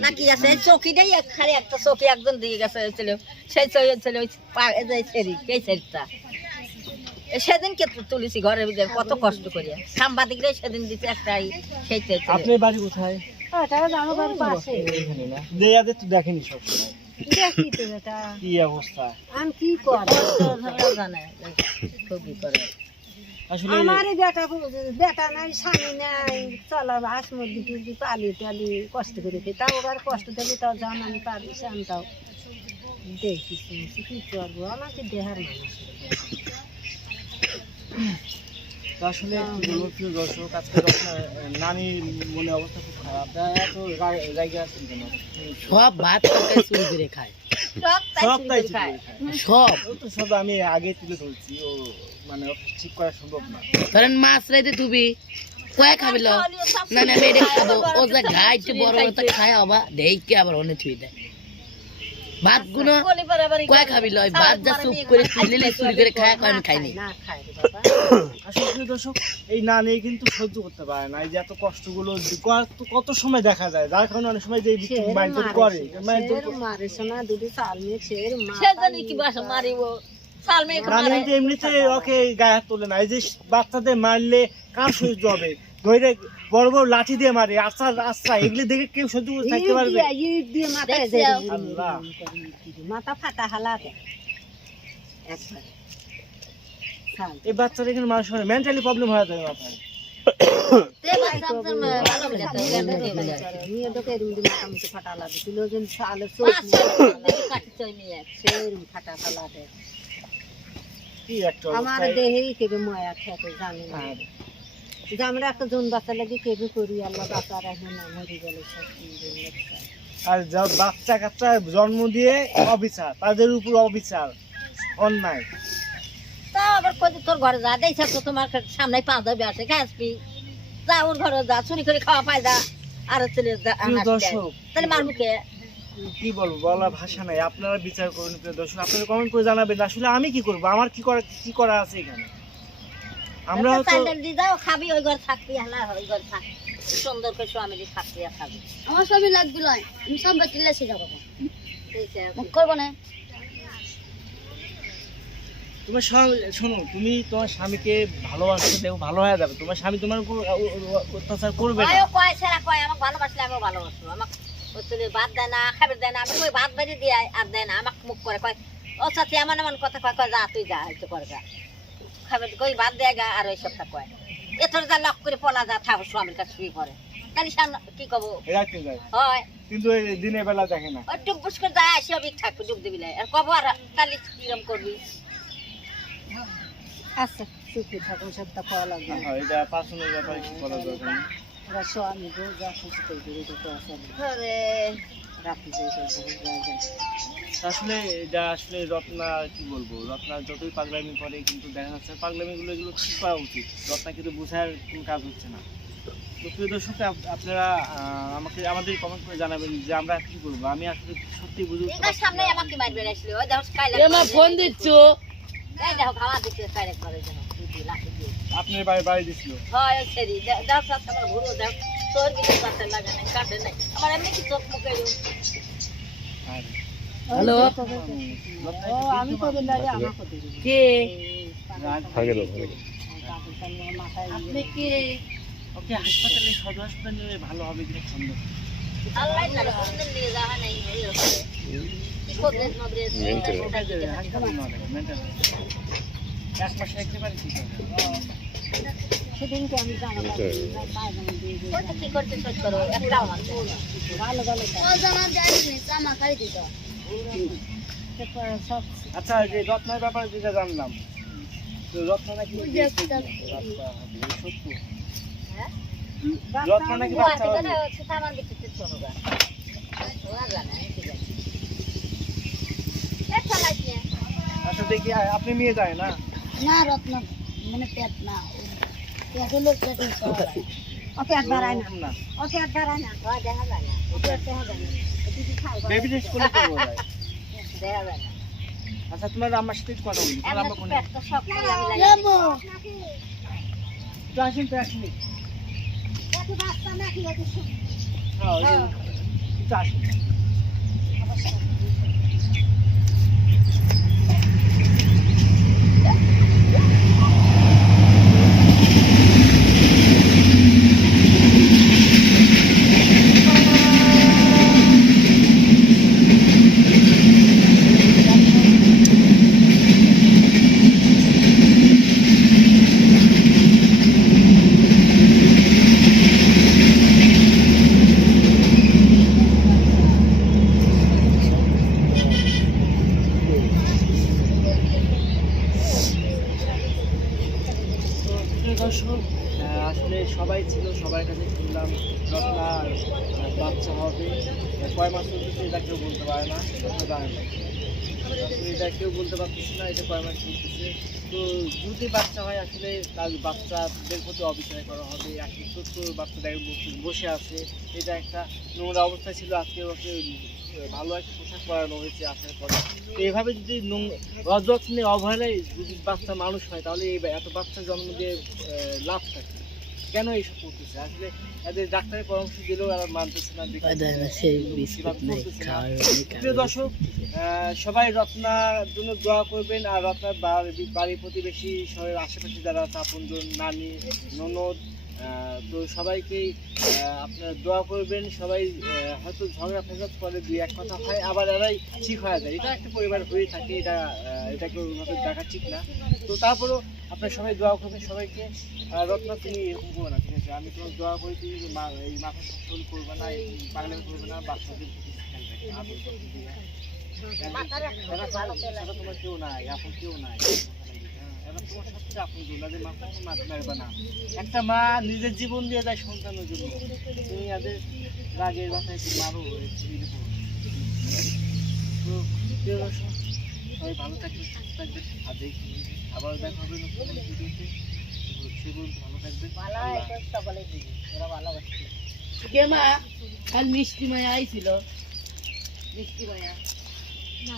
নাকি আছে? চৌকিটাই খালি একটা চৌকি একজন দিয়ে গেছে ছিল। সেই চৌকি ছিল ওই পা- এই যে ছেড়ি এই ছেড়িটা। সেদিন তুলেছি ঘরের ভিতরে কত কষ্ট করিয়া। সাংবাদিকরাই সেদিন দিতে একটা এই আপনার বাড়ি কোথায়? ওটা আমার বাড়ির পাশে। এখানে না দেয়াদের তো দেখেনি সবসময় দেখি তো এটা। কি অবস্থা? আমি কি করব জানে খুবই করে। আমারই বেটা বেটা নাই স্বামী নাই। চলা হাঁস মুরগি টুরগি পালি টালি কষ্ট করে খেয়ে তাও ওর কষ্ট দিলে তাও জান আমি পারি তাও। দেখি শুনছি কি করব? আমাকে দেহার মানুষ। তো আসলে প্রিয় দর্শক আজকে নানির মনে অবস্থা খুব খারাপ। এত জায়গা আছেন কেন? সব ভাত চুরি করে খায়। সব তাই সব চুরি তাই করে চুরি খায়। করে খায়। সব। ও তো সব আমি আগে তুলে ধরছি। ও মানে ঠিক করা সম্ভব না। ধরেন মাছ রাইতে তুবি কয়ে খাবিল না খাব। ও যে ঘাইতে বড় বড় খায় আবার ঢেকে আবার অনেক থুই দেয়। ভাতগুলো কয়ে। খাবিল ওই ভাত যা চুপ করে চুরি করে খায় কয় আমি খাইনি না খায় রে বাবা আসলে প্রিয় দর্শক এই না নিয়ে কিন্তু সহ্য করতে পারে না এই যে এত কষ্টগুলো কত কত সময় দেখা যায় যার কারণে অনেক সময় যে মাইন্ড করে মাইন্ড মারে সোনা দুটি চাল মেয়ে শের মা কি বাসা মারিব সাল মেয়ে না কিন্তু এমনিতে ওকে গায়ে হাত তোলে না এই যে বাচ্চাদের মারলে কার সহ্য হবে ধরে বড় বড় লাঠি দিয়ে মারে আচ্ছা আচ্ছা এগুলি দেখে কেউ সহ্য করে থাকতে পারবে। মাথা ফাটা হালাতে এই বাচ্চাদের এখানে মানুষ মেন্টালি প্রবলেম হয়ে যায় মাথায় তে বাচ্চা আপনার আমার দেহেই কেবে ময়া খেতে জানি না। যে আমরা একটা জন বাচ্চা লাগে কেবে করি আল্লাহ বাচ্চা রাখে না মরে গেলে সব আর যা বাচ্চা কাচ্চা জন্ম দিয়ে অবিচার তাদের উপর অবিচার অন্যায়। তা আবার কই তোর ঘরে যা দেইছ তো তোমার সামনে পাঁচ দেবে আসে খাসবি। যা ওর ঘরে যা চুরি করে খাওয়া পায় যা আর চলে যা। দর্শক তাহলে মারবো কে কি বলব বলার ভাষা নাই আপনারা বিচার করুন দর্শক আপনারা কমেন্ট করে জানাবেন আসলে আমি কি করব আমার কি করা কি করা আছে এখানে? আমরা হয়তো চাল দিয়ে খাবি ওই ঘর থাকবি হালা ওই ঘর থাক। সুন্দর করে স্বামী থাকবি আর খাবি। আমার সবই লাগবে লয় আমি সব বাতিলে কথা ঠিক আছে মুখ করব না। তোমার স্বামী- শোনো তুমি তোমার স্বামীকে ভালোবাসতে দেও ভালো হয়ে যাবে। তোমার স্বামী তোমার উপর অত্যাচার করবে না। কয় সেরা কয় আমাকে ভালোবাসলে আমিও ভালোবাসবো। আমাকে চলে ভাত দেয় না খাবার দেয় না আমি কই ভাত বেরিয়ে দিয়ে আর দেয় না আমাকে মুখ করে কয় ও সাথে এমন এমন কথা কয় কয় যা তুই যা হয়তো করে যা। খাবার কই ভাত দেয় গা আর ওই সবটা কয়। এতর যা লক করে পলা যা থাকো স্বামীর কাছে শুয়ে পড়ে। তাহলে সান কি কব? রাখতে যায় হয়। কিন্তু এই দিনের বেলা দেখে না। ওই ডুব বুস করে যায় আসি অবিক থাকবে ডুব দিবি লাই। আর কব আর তাহলে কিরম করবি? আচ্ছা সুখে থাকুন সবটা খাওয়া লাগবে। হ্যাঁ, এটা পার্সোনাল ব্যাপারে কি করা দরকার। নেই। ওরা স্বামী বউ যা খুশি করে দিতে আসে আরে রাখি যাই করে যায় যায়। আসলে এটা আসলে রত্না কি বলব রত্না যতই পাগলামি করে কিন্তু দেখা যাচ্ছে পাগলামি গুলো এগুলো ঠিক করা উচিত। রত্না কিন্তু বোঝার কোনো কাজ হচ্ছে না। তো প্রিয় দর্শক আপনারা আমাকে আমাদের কমেন্ট করে জানাবেন যে আমরা কি করব আমি আসলে সত্যি বুঝে পারছি সামনে আমাকে মারবে আসলে। ওই দেখো কাইলা এ মা ফোন দিচ্ছ? এই দেখো খাওয়া দিচ্ছে কাইলা করে আপনার বাড়ি বাড়ি দিছিল? হয় ওই ছেড়ি দাও সাথে আমার ঘুরো দাও তোর বিলে কাটে লাগে না কাটে নাই। আমার এমনি কি চোখ মুখে আর। হ্যালো? ও আমি কবে লাগে দিবি কে? মাথায় আপনি কে? ওকে হাসপাতালে সদর হাসপাতালে ভালো হবে কিনা সন্দেহ আল্লাহ জানে কোনদিন নিয়ে যাওয়া নাই এই এক মাসে সেদিনকে আমি কি করতে করো? ভালো ভালো। জামা জামা খাই দিত। আচ্ছা যে রত্নার ব্যাপারে যেটা জানলাম তো রত্না নাকি ওই যে বিয়ে একটা- করছে। বাচ্চা হবে, এই সত্য? হ্যাঁ? রত্না নাকি ও বাচ্চা আছে হবে না হচ্ছে সামান দিতে শোনো গা। ওরা জানে আমি কি জানি এ চালাইছ না আচ্ছা দেখি আ- আপনি নিয়ে যায় না? না রত্ন মানে পেট না। পেট হলো পেট ওকে আর দাঁড়ায় না। না। ওকে আর দাঁড়ায় না। ও দেখা যায় না। ওকে আর দেখা যায় না। দিদি খাই বেবি টেস্ট করলে করব যায় দেখা যায় না আচ্ছা তোমার আমার সাথে একটু কথা বলি। তোমার আম্মা কোনে? তো আসেন তো আসেন বাচ্চা নাকি ওকে হ্যাঁ একটু আসুন তো প্রিয় দর্শক আহ, আসলে সবাই ছিল সবার কাছে শুনলাম বাচ্চা হবে। কয় মাস চলতেছে এটা কেউ বলতে পারে না জানে না। এটা কেউ বলতে পারতেছে না, এটা কয় মাস চলতেছে। তো যদি বাচ্চা হয়, আসলে তার বাচ্চাদের প্রতি অবিচার করা হবে। একটা ছোট্ট বাচ্চা দেখে বসে- আছে। এটা একটা নোংরা অবস্থা ছিল, আজকে ওকে ভালো একটা পোশাক পরানো হয়েছে আসার পরে। তো এভাবে যদি নোং- অযত্নে অবহেলায় যদি বাচ্চা মানুষ হয়, তাহলে এই এত বাচ্চা জন্ম দিয়ে লাভ কেন এইসব করতেছে? আসলে এদের ডাক্তারের পরামর্শ দিলেও এরা মানতেছে না প্রিয় দর্শক সবাই রত্নার জন্য দোয়া করবেন আর রত্নার বাড়ি- বাড়ি প্রতিবেশী শহরের আশেপাশে যারা আপনজন নানি ননদ তো সবাইকেই আপনারা দোয়া করবেন। সবাই হয়তো ঝগড়া ফেসাদ করে দুই এক কথা হয় আবার এরাই ঠিক হয়ে যায়। এটা একটা পরিবার হয়ে থাকে এটা এটাকে ওইভাবে দেখা ঠিক না। তো তারপরেও আপনারা সবাই দোয়া করবেন সবাইকে। রত্না তুমি এরকম করবে না ঠিক আছে? আমি তোমার দোয়া করি তুমি মা- এই মাথা সচল করবে না এই পাগলামি করবে না বাচ্চাদের এরা তোমার কেউ নাই আপন কেউ নাই। হ্যাঁ, একটা মা নিজের জীবন দিয়ে যায় সন্তানের জন্য। তুমি এদের রাগের মাথায় মারো তো সবাই ভালো থাকবে সুস্থ থাকবে আর দেখি আবার দেখা হবে নতুন ভিডিওতে সে পর্যন্ত ভালো থাকবে ভালো সকলে দিবি ওরা মা? কাল মিষ্টি মায়া আইছিল। মিষ্টি মায়া। না।